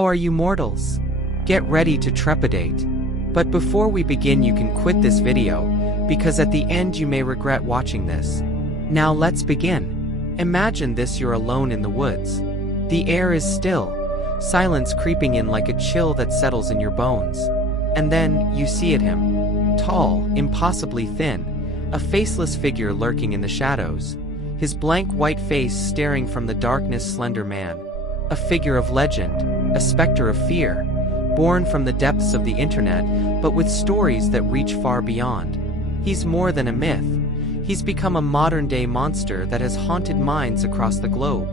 How are you mortals? Get ready to trepidate. But before we begin, you can quit this video, because at the end you may regret watching this. Now let's begin. Imagine this: you're alone in the woods. The air is still, silence creeping in like a chill that settles in your bones. And then, you see him. Tall, impossibly thin, a faceless figure lurking in the shadows. His blank white face staring from the darkness. Slender Man. A figure of legend, a specter of fear, born from the depths of the internet, but with stories that reach far beyond. He's more than a myth. He's become a modern-day monster that has haunted minds across the globe.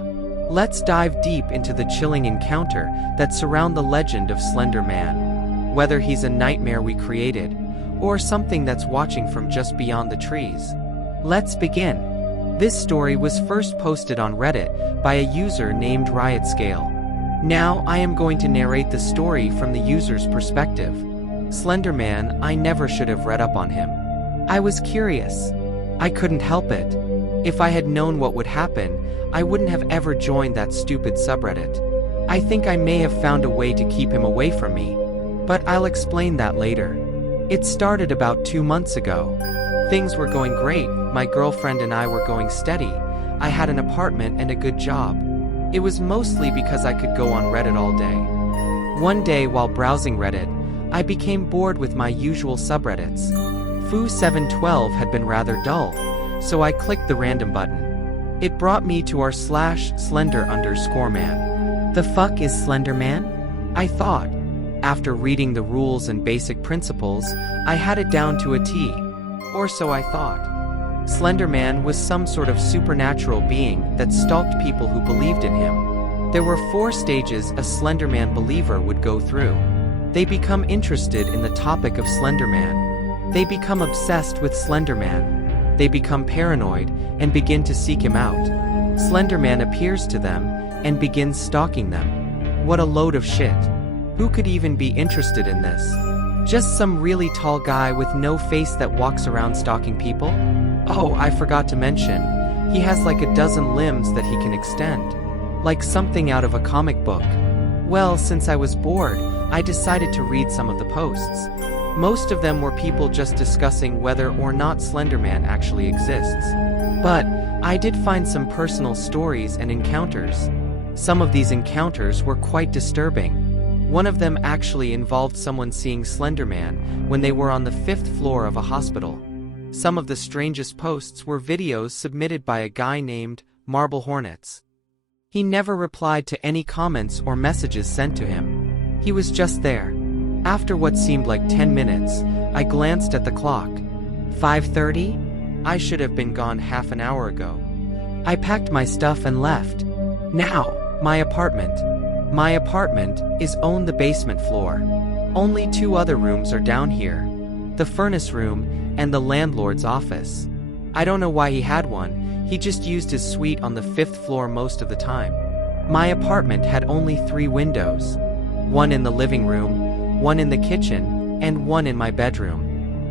Let's dive deep into the chilling encounter that surround the legend of Slender Man. Whether he's a nightmare we created, or something that's watching from just beyond the trees. Let's begin. This story was first posted on Reddit by a user named RiotScale. Now I am going to narrate the story from the user's perspective. Slender Man, I never should have read up on him. I was curious. I couldn't help it. If I had known what would happen, I wouldn't have ever joined that stupid subreddit. I think I may have found a way to keep him away from me. But I'll explain that later. It started about 2 months ago. Things were going great, my girlfriend and I were going steady. I had an apartment and a good job. It was mostly because I could go on Reddit all day. One day while browsing Reddit, I became bored with my usual subreddits. Foo712 had been rather dull, so I clicked the random button. It brought me to r/slender_man. The fuck is Slender Man? I thought. After reading the rules and basic principles, I had it down to a T. Or so I thought. Slender Man was some sort of supernatural being that stalked people who believed in him. There were 4 stages a Slender Man believer would go through. They become interested in the topic of Slender Man. They become obsessed with Slender Man. They become paranoid and begin to seek him out. Slender Man appears to them and begins stalking them. What a load of shit. Who could even be interested in this? Just some really tall guy with no face that walks around stalking people? Oh, I forgot to mention, he has like a dozen limbs that he can extend. Like something out of a comic book. Well, since I was bored, I decided to read some of the posts. Most of them were people just discussing whether or not Slender Man actually exists. But I did find some personal stories and encounters. Some of these encounters were quite disturbing. One of them actually involved someone seeing Slender Man when they were on the 5th floor of a hospital. Some of the strangest posts were videos submitted by a guy named Marble Hornets. He never replied to any comments or messages sent to him. He was just there. After what seemed like 10 minutes, I glanced at the clock. 5:30? I should have been gone half an hour ago. I packed my stuff and left. Now, my apartment. My apartment is on the basement floor. Only 2 other rooms are down here. The furnace room and the landlord's office. I don't know why he had one, he just used his suite on the 5th floor most of the time. My apartment had only 3 windows. One in the living room, one in the kitchen, and one in my bedroom.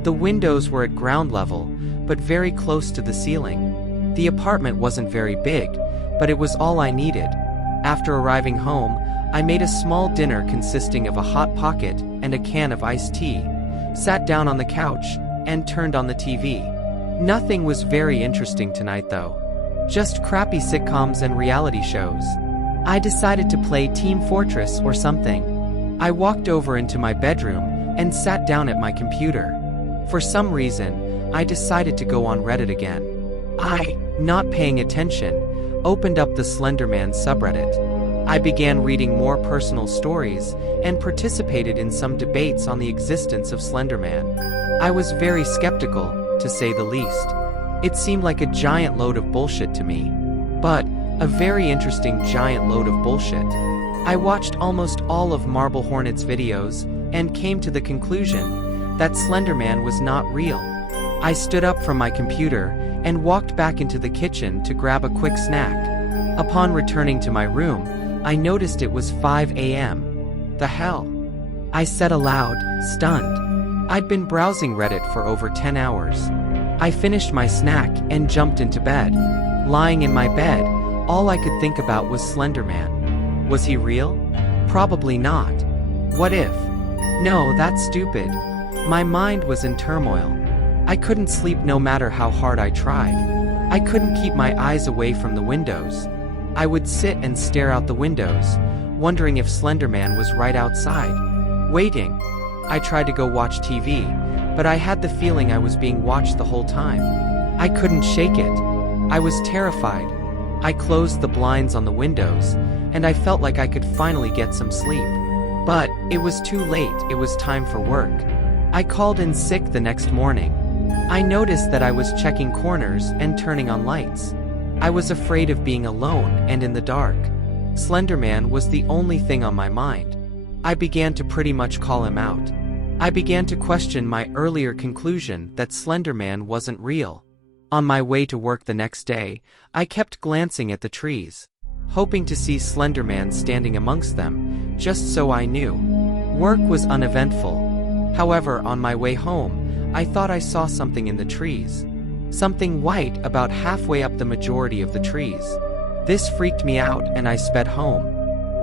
The windows were at ground level, but very close to the ceiling. The apartment wasn't very big, but it was all I needed. After arriving home, I made a small dinner consisting of a hot pocket and a can of iced tea, sat down on the couch, and turned on the TV. Nothing was very interesting tonight though. Just crappy sitcoms and reality shows. I decided to play Team Fortress or something. I walked over into my bedroom and sat down at my computer. For some reason, I decided to go on Reddit again. I, not paying attention, opened up the Slender Man subreddit. I began reading more personal stories and participated in some debates on the existence of Slender Man. I was very skeptical, to say the least. It seemed like a giant load of bullshit to me. But, a very interesting giant load of bullshit. I watched almost all of Marble Hornet's videos and came to the conclusion that Slender Man was not real. I stood up from my computer and walked back into the kitchen to grab a quick snack. Upon returning to my room, I noticed it was 5 a.m. The hell? I said aloud, stunned. I'd been browsing Reddit for over 10 hours. I finished my snack and jumped into bed. Lying in my bed, all I could think about was Slender Man. Was he real? Probably not. What if? No, that's stupid. My mind was in turmoil. I couldn't sleep no matter how hard I tried. I couldn't keep my eyes away from the windows. I would sit and stare out the windows, wondering if Slender Man was right outside, waiting. I tried to go watch TV, but I had the feeling I was being watched the whole time. I couldn't shake it. I was terrified. I closed the blinds on the windows, and I felt like I could finally get some sleep. But it was too late. It was time for work. I called in sick the next morning. I noticed that I was checking corners and turning on lights. I was afraid of being alone and in the dark. Slender Man was the only thing on my mind. I began to pretty much call him out. I began to question my earlier conclusion that Slender Man wasn't real. On my way to work the next day, I kept glancing at the trees, hoping to see Slender Man standing amongst them, just so I knew. Work was uneventful. However, on my way home, I thought I saw something in the trees. Something white about halfway up the majority of the trees. This freaked me out and I sped home.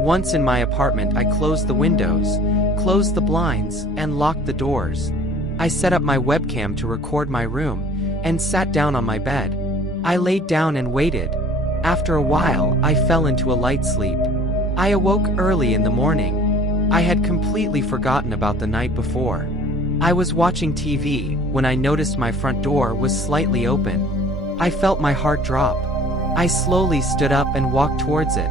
Once in my apartment, I closed the windows, closed the blinds, and locked the doors. I set up my webcam to record my room and sat down on my bed. I laid down and waited. After a while, I fell into a light sleep. I awoke early in the morning. I had completely forgotten about the night before. I was watching TV when I noticed my front door was slightly open. I felt my heart drop. I slowly stood up and walked towards it.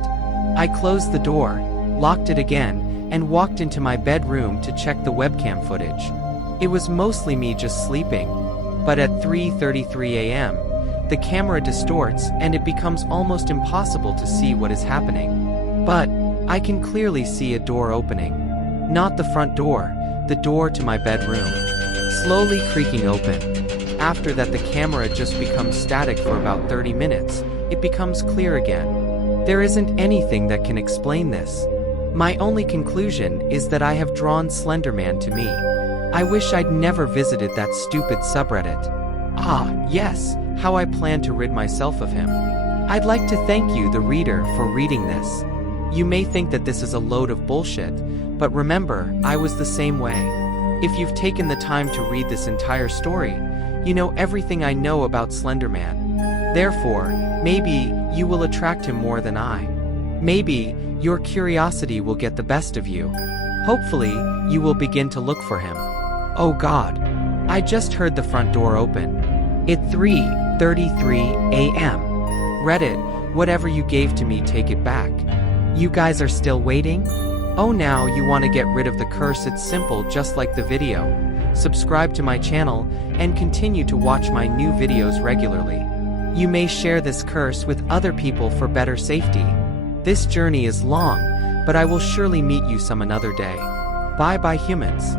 I closed the door, locked it again, and walked into my bedroom to check the webcam footage. It was mostly me just sleeping. But at 3:33 a.m., the camera distorts and it becomes almost impossible to see what is happening. But I can clearly see a door opening. Not the front door, the door to my bedroom. Slowly creaking open. After that, the camera just becomes static for about 30 minutes. It becomes clear again. There isn't anything that can explain this. My only conclusion is that I have drawn Slender Man to me. I wish I'd never visited that stupid subreddit. Ah, yes, how I plan to rid myself of him. I'd like to thank you, the reader, for reading this. You may think that this is a load of bullshit, but remember, I was the same way. If you've taken the time to read this entire story, you know everything I know about Slender Man. Therefore, maybe you will attract him more than I. Maybe your curiosity will get the best of you. Hopefully, you will begin to look for him. Oh God. I just heard the front door open. At 3:33 a.m. Reddit, whatever you gave to me, take it back. You guys are still waiting? Oh, now you want to get rid of the curse? It's simple, just like the video. Subscribe to my channel and continue to watch my new videos regularly. You may share this curse with other people for better safety. This journey is long, but I will surely meet you some another day. Bye bye, humans.